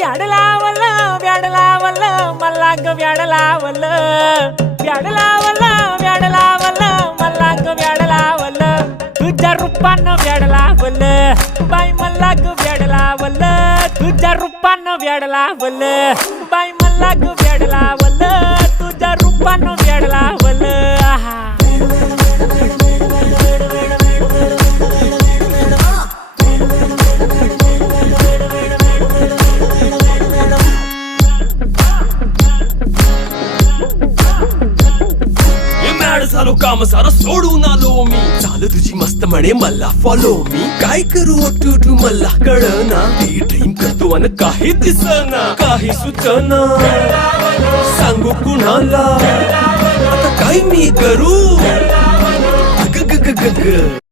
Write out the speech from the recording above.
व्याड लावलं व्याड लावलं मला ग व्याड लावलं व्याड लावलं व्याड लावलं मला ग व्याड लावलं तुझ्या रूपानं व्याड लावलं बाई मला ग व्याड लावलं तुझ्या रूपानं व्याड लावलं बाई मला ग व्याड लावलं तुझ्या रूपानं व्याड लावलं आहा झालो काम सारं सोडून आलो मी चाल तुझी मस्त म्हणे मला फॉलो मी काय करू टू मला कळना ती ड्रीम करतो आणि काही दिसना काही सुचना सांगू कुणाला आता काय मी करू ग ग ग ग ग